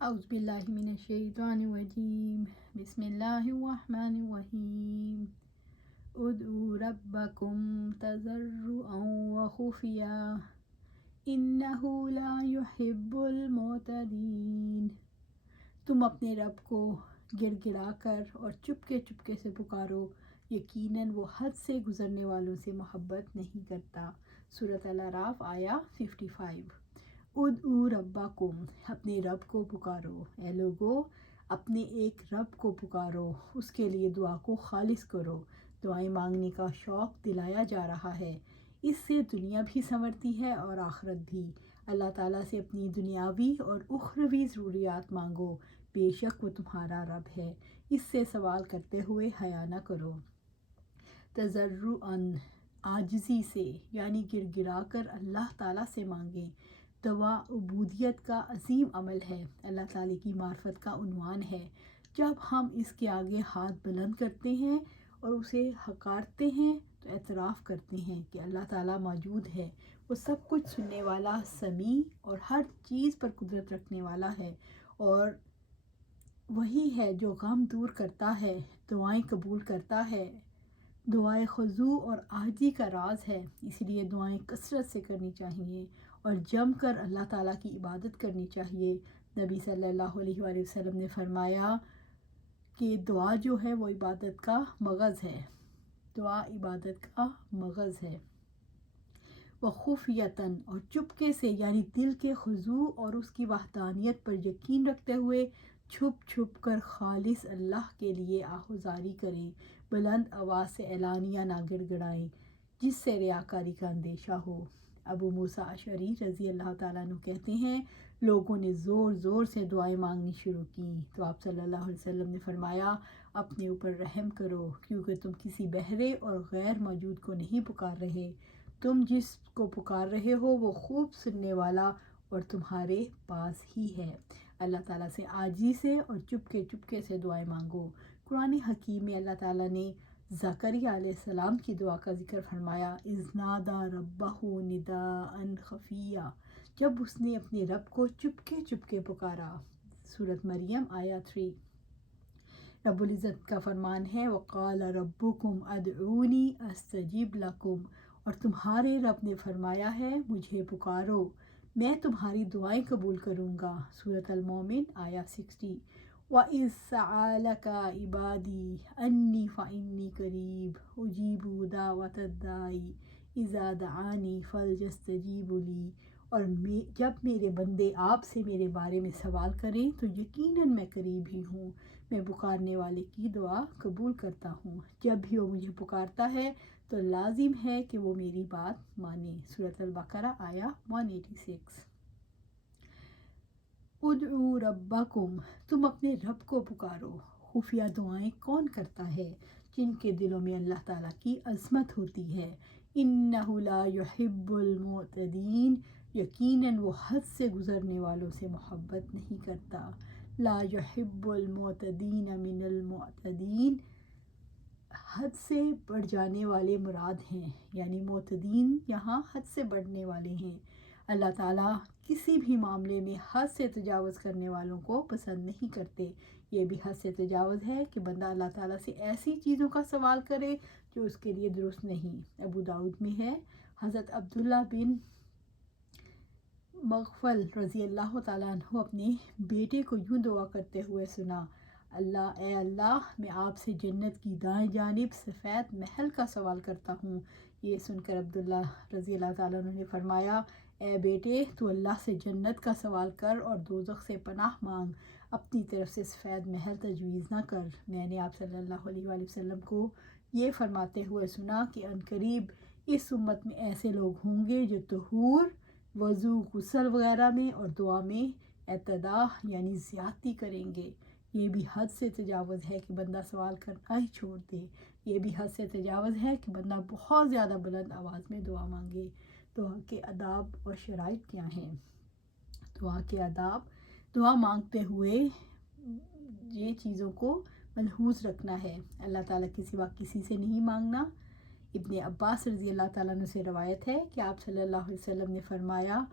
اعوذ باللہ من الشیطان الرجیم، بسم اللہ الرحمن الرحیم۔ ادعوا ربکم تضرعا وخفیا انہ لا یحب المعتدین۔ تم اپنے رب کو گڑ گڑا کر اور چپکے چپکے سے پکارو، یقیناً وہ حد سے گزرنے والوں سے محبت نہیں کرتا۔ سورۃ الاعراف آیا 55۔ ادعوا ربکم، اپنے رب کو پکارو۔ اے لوگو، اپنے ایک رب کو پکارو، اس کے لیے دعا کو خالص کرو۔ دعائیں مانگنے کا شوق دلایا جا رہا ہے، اس سے دنیا بھی سنورتی ہے اور آخرت بھی۔ اللہ تعالیٰ سے اپنی دنیاوی اور اخروی ضروریات مانگو، بے شک وہ تمہارا رب ہے، اس سے سوال کرتے ہوئے حیا نہ کرو۔ تضرعاً، عاجزی سے، یعنی گڑ گڑا کر اللہ تعالیٰ سے مانگیں۔ دعا عبودیت کا عظیم عمل ہے، اللہ تعالیٰ کی معرفت کا عنوان ہے۔ جب ہم اس کے آگے ہاتھ بلند کرتے ہیں اور اسے حکارتے ہیں تو اعتراف کرتے ہیں کہ اللہ تعالیٰ موجود ہے، وہ سب کچھ سننے والا، سمیع اور ہر چیز پر قدرت رکھنے والا ہے، اور وہی ہے جو غم دور کرتا ہے، دعائیں قبول کرتا ہے۔ دعائیں خضوع اور عاجزی کا راز ہے، اس لیے دعائیں کثرت سے کرنی چاہیے اور جم کر اللہ تعالیٰ کی عبادت کرنی چاہیے۔ نبی صلی اللہ علیہ وآلہ وسلم نے فرمایا کہ دعا جو ہے وہ عبادت کا مغز ہے، دعا عبادت کا مغز ہے۔ وخفیتاً، اور چپکے سے، یعنی دل کے خضوع اور اس کی وحدانیت پر یقین رکھتے ہوئے چھپ چھپ کر خالص اللہ کے لیے آہوازاری کریں، بلند آواز سے اعلانیہ نہ گڑ گڑائیں جس سے ریاکاری کا اندیشہ ہو۔ ابو موسیٰ اشعری رضی اللہ تعالیٰ عنہ کہتے ہیں، لوگوں نے زور زور سے دعائیں مانگنی شروع کیں تو آپ صلی اللہ علیہ وسلم نے فرمایا، اپنے اوپر رحم کرو، کیونکہ تم کسی بہرے اور غیر موجود کو نہیں پکار رہے، تم جس کو پکار رہے ہو وہ خوب سننے والا اور تمہارے پاس ہی ہے۔ اللہ تعالیٰ سے عاجزی سے اور چپکے چپکے سے دعائیں مانگو۔ قرآن حکیم میں اللہ تعالیٰ نے زکریا علیہ السلام کی دعا کا ذکر فرمایا، اذ نادیٰ ربہ نداء خفیا، جب اس نے اپنے رب کو چپکے چپکے پکارا۔ سورۃ مریم آیا 3۔ رب العزت کا فرمان ہے، وقال ربکم ادعونی استجب لکم، اور تمہارے رب نے فرمایا ہے مجھے پکارو، میں تمہاری دعائیں قبول کروں گا۔ سورۃ المومن آیا 60۔ وَإِذْ سَأَلَكَ عِبَادِي أَنِّي فَإِنِّي قَرِيبٌ أُجِيبُ دَعْوَةَ الدَّاعِ إِذَا دَعَانِي فَلْيَسْتَجِیبُوا لِی، اور جب میرے بندے آپ سے میرے بارے میں سوال کریں تو یقیناً میں قریب ہی ہوں، میں پکارنے والے کی دعا قبول کرتا ہوں۔ جب بھی وہ مجھے پکارتا ہے تو لازم ہے کہ وہ میری بات مانے۔ سورۃ البقرہ آیا 186۔ ادعوا ربکم، تم اپنے رب کو پکارو۔ خفیہ دعائیں کون کرتا ہے؟ جن کے دلوں میں اللہ تعالیٰ کی عظمت ہوتی ہے۔ انہ لا یحب المعتدین، یقیناً وہ حد سے گزرنے والوں سے محبت نہیں کرتا۔ لا یحب المعتدین من المعتدین، حد سے بڑھ جانے والے مراد ہیں، یعنی معتدین یہاں حد سے بڑھنے والے ہیں۔ اللہ تعالیٰ کسی بھی معاملے میں حد سے تجاوز کرنے والوں کو پسند نہیں کرتے۔ یہ بھی حد سے تجاوز ہے کہ بندہ اللہ تعالیٰ سے ایسی چیزوں کا سوال کرے جو اس کے لیے درست نہیں۔ ابو داؤد میں ہے، حضرت عبداللہ بن مغفل رضی اللہ تعالیٰ عنہ اپنے بیٹے کو یوں دعا کرتے ہوئے سنا، اے اللہ، میں آپ سے جنت کی دائیں جانب سفید محل کا سوال کرتا ہوں۔ یہ سن کر عبداللہ رضی اللہ تعالیٰ عنہ نے فرمایا، اے بیٹے، تو اللہ سے جنت کا سوال کر اور دوزخ سے پناہ مانگ، اپنی طرف سے سفید محل تجویز نہ کر۔ میں نے آپ صلی اللہ علیہ وآلہ وسلم کو یہ فرماتے ہوئے سنا کہ عنقریب اس امت میں ایسے لوگ ہوں گے جو طہور، وضو، غسل وغیرہ میں اور دعا میں اعتداء یعنی زیادتی کریں گے۔ یہ بھی حد سے تجاوز ہے کہ بندہ سوال کرنا ہی چھوڑ دے۔ یہ بھی حد سے تجاوز ہے کہ بندہ بہت زیادہ بلند آواز میں دعا مانگے۔ دعا کے آداب اور شرائط کیا ہیں؟ دعا کے آداب، دعا مانگتے ہوئے یہ چیزوں کو ملحوظ رکھنا ہے۔ اللہ تعالیٰ کے سوا کسی سے نہیں مانگنا۔ ابن عباس رضی اللہ تعالیٰ عنہ سے روایت ہے کہ آپ صلی اللہ علیہ وسلم نے فرمایا،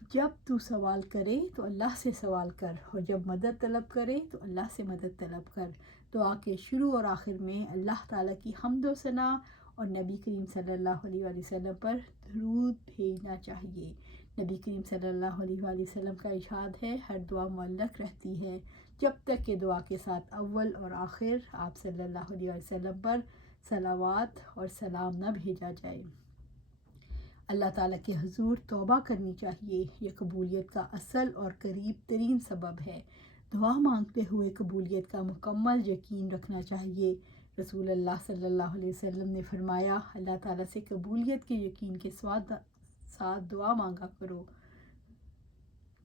جب تو سوال کرے تو اللہ سے سوال کر، اور جب مدد طلب کرے تو اللہ سے مدد طلب کر۔ دعا کے شروع اور آخر میں اللہ تعالیٰ کی حمد و ثنا اور نبی کریم صلی اللہ علیہ وآلہ وسلم پر درود بھیجنا چاہیے۔ نبی کریم صلی اللہ علیہ وآلہ وسلم کا ارشاد ہے، ہر دعا معلق رہتی ہے جب تک کہ دعا کے ساتھ اول اور آخر آپ صلی اللہ علیہ وآلہ وسلم پر صلوات اور سلام نہ بھیجا جائے۔ اللہ تعالیٰ کے حضور توبہ کرنی چاہیے، یہ قبولیت کا اصل اور قریب ترین سبب ہے۔ دعا مانگتے ہوئے قبولیت کا مکمل یقین رکھنا چاہیے۔ رسول اللہ صلی اللہ علیہ وسلم نے فرمایا، اللہ تعالیٰ سے قبولیت کے یقین کے ساتھ دعا مانگا کرو۔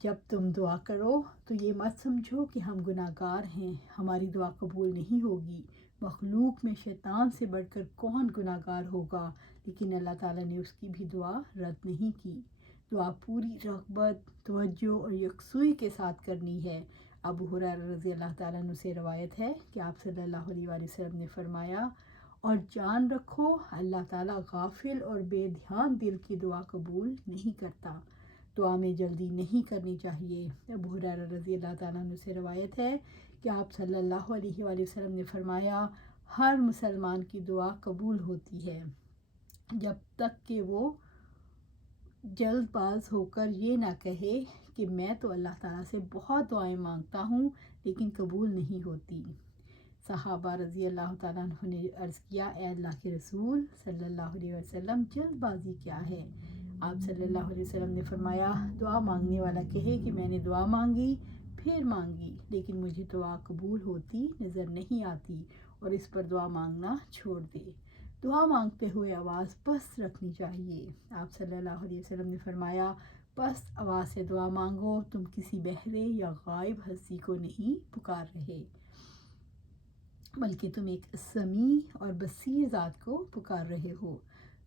جب تم دعا کرو تو یہ مت سمجھو کہ ہم گناہ گار ہیں، ہماری دعا قبول نہیں ہوگی۔ مخلوق میں شیطان سے بڑھ کر کون گناہ گار ہوگا، لیکن اللہ تعالیٰ نے اس کی بھی دعا رد نہیں کی۔ دعا پوری رغبت، توجہ اور یکسوئی کے ساتھ کرنی ہے۔ ابو ہریرہ رضی اللہ تعالیٰ عنہ سے روایت ہے کہ آپ صلی اللہ علیہ وآلہ وسلم نے فرمایا، اور جان رکھو اللہ تعالیٰ غافل اور بے دھیان دل کی دعا قبول نہیں کرتا۔ دعا میں جلدی نہیں کرنی چاہیے۔ ابو ہریرہ رضی اللہ تعالیٰ عنہ سے روایت ہے کہ آپ صلی اللہ علیہ وآلہ وسلم نے فرمایا، ہر مسلمان کی دعا قبول ہوتی ہے جب تک کہ وہ جلد باز ہو کر یہ نہ کہے کہ میں تو اللہ تعالیٰ سے بہت دعائیں مانگتا ہوں لیکن قبول نہیں ہوتی۔ صحابہ رضی اللہ تعالیٰ عنہ نے عرض کیا، اے اللہ کے رسول صلی اللہ علیہ وسلم، جلد بازی کیا ہے؟ آپ صلی اللہ علیہ وسلم نے فرمایا، دعا مانگنے والا کہے کہ میں نے دعا مانگی، پھر مانگی، لیکن مجھے دعا قبول ہوتی نظر نہیں آتی، اور اس پر دعا مانگنا چھوڑ دے۔ دعا مانگتے ہوئے آواز پست رکھنی چاہیے۔ آپ صلی اللہ علیہ وسلم نے فرمایا، پست آواز سے دعا مانگو، تم کسی بہرے یا غائب ہستی کو نہیں پکار رہے، بلکہ تم ایک سمیع اور بصیر ذات کو پکار رہے ہو۔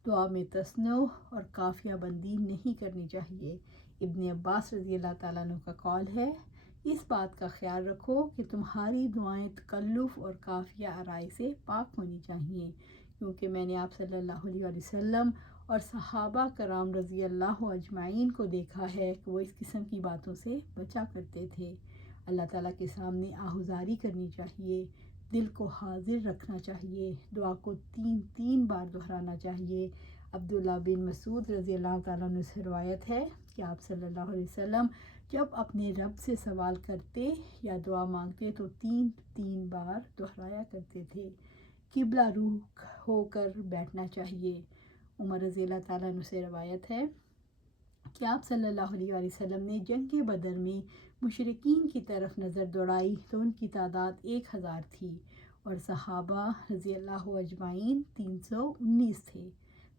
دعا میں تصنع اور قافیہ بندی نہیں کرنی چاہیے۔ ابن عباس رضی اللہ تعالیٰ عنہ کا قول ہے، اس بات کا خیال رکھو کہ تمہاری دعائیں تکلف اور قافیہ آرائی سے پاک ہونی چاہیے، کیونکہ میں نے آپ صلی اللہ علیہ وآلہ وسلم اور صحابہ کرام رضی اللہ اجمعین کو دیکھا ہے کہ وہ اس قسم کی باتوں سے بچا کرتے تھے۔ اللہ تعالیٰ کے سامنے آہوزاری کرنی چاہیے، دل کو حاضر رکھنا چاہیے، دعا کو 3 بار دہرانا چاہیے۔ عبداللہ بن مسعود رضی اللہ تعالیٰ عنہ سے روایت ہے کہ آپ صلی اللہ علیہ وسلم جب اپنے رب سے سوال کرتے یا دعا مانگتے تو 3 بار دہرایا کرتے تھے۔ قبلہ رخ ہو کر بیٹھنا چاہیے۔ عمر رضی اللہ تعالیٰ عنہ سے روایت ہے کہ آپ صلی اللہ علیہ وآلہ وسلم نے جنگ بدر میں مشرکین کی طرف نظر دوڑائی تو ان کی تعداد 1000 تھی، اور صحابہ رضی اللہ اجمعین 319 تھے۔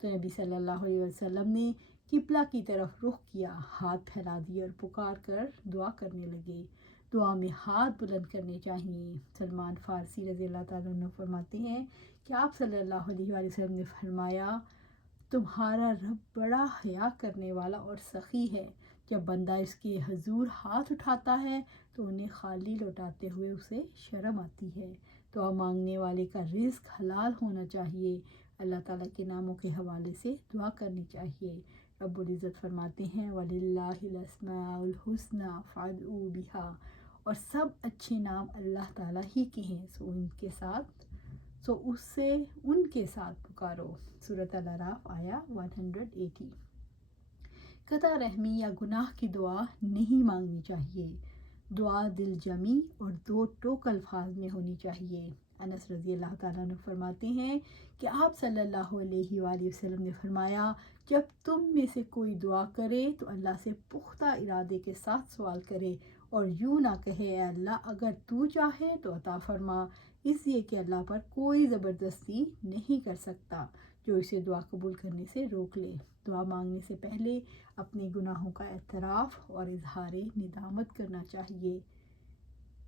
تو نبی صلی اللہ علیہ وسلم نے قبلہ کی طرف رخ کیا، ہاتھ پھیلا دیے اور پکار کر دعا کرنے لگے۔ دعا میں ہاتھ بلند کرنے چاہیے۔ سلمان فارسی رضی اللہ تعالیٰ عنہ فرماتے ہیں کہ آپ صلی اللہ علیہ وآلہ وسلم نے فرمایا، تمہارا رب بڑا حیا کرنے والا اور سخی ہے، جب بندہ اس کے حضور ہاتھ اٹھاتا ہے تو انہیں خالی لوٹاتے ہوئے اسے شرم آتی ہے۔ دعا مانگنے والے کا رزق حلال ہونا چاہیے۔ اللہ تعالیٰ کے ناموں کے حوالے سے دعا کرنی چاہیے۔ رب العزت فرماتے ہیں، وَلِلَّهِ الْأَسْمَاءُ الْحُسْنَىٰ فَادْعُوهُ بِهَا، اور سب اچھے نام اللہ تعالیٰ ہی کے ہیں، ان کے ساتھ پکارو۔ سورۃ الاعراف آیا 180۔ قطع رحمی یا گناہ کی دعا نہیں مانگنی چاہیے۔ دعا دل جمی اور 2 ٹوک الفاظ میں ہونی چاہیے۔ انس رضی اللہ تعالیٰ عنہ فرماتے ہیں کہ آپ صلی اللہ علیہ وآلہ وسلم نے فرمایا، جب تم میں سے کوئی دعا کرے تو اللہ سے پختہ ارادے کے ساتھ سوال کرے، اور یوں نہ کہے، اے اللہ اگر تو چاہے تو عطا فرما، اس لیے کہ اللہ پر کوئی زبردستی نہیں کر سکتا جو اسے دعا قبول کرنے سے روک لے۔ دعا مانگنے سے پہلے اپنے گناہوں کا اعتراف اور اظہار ندامت کرنا چاہیے۔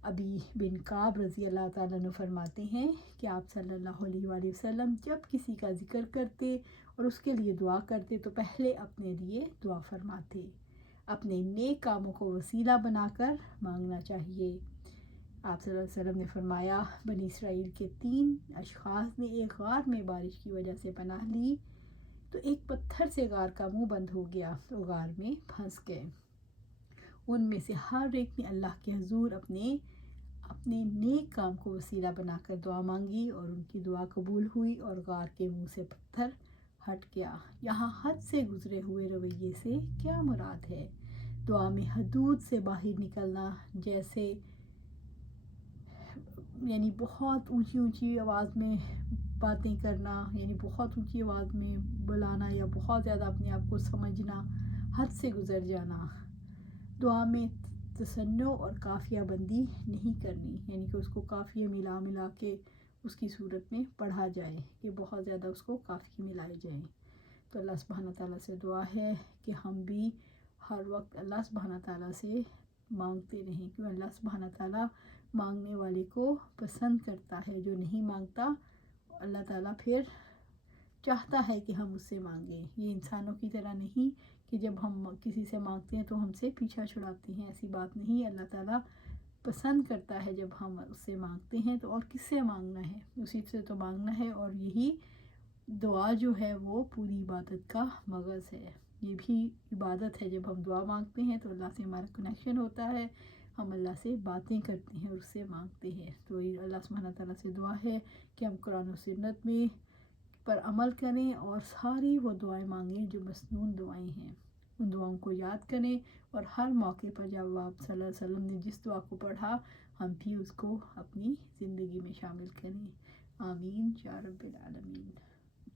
ابی بن کعب رضی اللہ تعالیٰ عنہ فرماتے ہیں کہ آپ صلی اللہ علیہ وآلہ وسلم جب کسی کا ذکر کرتے اور اس کے لیے دعا کرتے تو پہلے اپنے لیے دعا فرماتے۔ اپنے نیک کاموں کو وسیلہ بنا کر مانگنا چاہیے۔ آپ صلی اللہ علیہ وسلم نے فرمایا، بنی اسرائیل کے 3 اشخاص نے ایک غار میں بارش کی وجہ سے پناہ لی تو ایک پتھر سے غار کا منہ بند ہو گیا، تو غار میں پھنس گئے۔ ان میں سے ہر ایک نے اللہ کے حضور اپنے نیک کام کو وسیلہ بنا کر دعا مانگی اور ان کی دعا قبول ہوئی اور غار کے منہ سے پتھر ہٹ گیا۔ یہاں حد سے گزرے ہوئے رویے سے کیا مراد ہے؟ دعا میں حدود سے باہر نکلنا، جیسے یعنی بہت اونچی آواز میں باتیں کرنا، یعنی بہت اونچی آواز میں بلانا یا بہت زیادہ اپنے آپ کو سمجھنا، حد سے گزر جانا۔ دعا میں تصنع اور قافیہ بندی نہیں کرنی، یعنی کہ اس کو قافیے ملا کے اس کی صورت میں پڑھا جائے کہ بہت زیادہ اس کو قافیے ملائے جائیں۔ تو اللہ سبحانہ تعالیٰ سے دعا ہے کہ ہم بھی ہر وقت اللہ سبحانہ تعالیٰ سے مانگتے رہیں، کیونکہ اللہ سبحانہ تعالیٰ مانگنے والے کو پسند کرتا ہے، جو نہیں مانگتا اللہ تعالیٰ پھر چاہتا ہے کہ ہم اس سے مانگیں۔ یہ انسانوں کی طرح نہیں کہ جب ہم کسی سے مانگتے ہیں تو ہم سے پیچھا چھڑاتے ہیں، ایسی بات نہیں۔ اللہ تعالیٰ پسند کرتا ہے جب ہم اس سے مانگتے ہیں، تو اور کس سے مانگنا ہے؟ اسی سے تو مانگنا ہے، اور یہی دعا جو ہے وہ پوری عبادت کا مغز ہے۔ یہ بھی عبادت ہے، جب ہم دعا مانگتے ہیں تو اللہ سے ہمارا کنیکشن ہوتا ہے، ہم اللہ سے باتیں کرتے ہیں اور اس سے مانگتے ہیں۔ تو یہ اللہ سبحانہ تعالیٰ سے دعا ہے کہ ہم قرآن و سنت میں پر عمل کریں اور ساری وہ دعائیں مانگیں جو مسنون دعائیں ہیں، ان دعاؤں کو یاد کریں، اور ہر موقع پر جب آپ صلی اللہ علیہ وسلم نے جس دعا کو پڑھا ہم بھی اس کو اپنی زندگی میں شامل کریں۔ آمین یا رب العالمین۔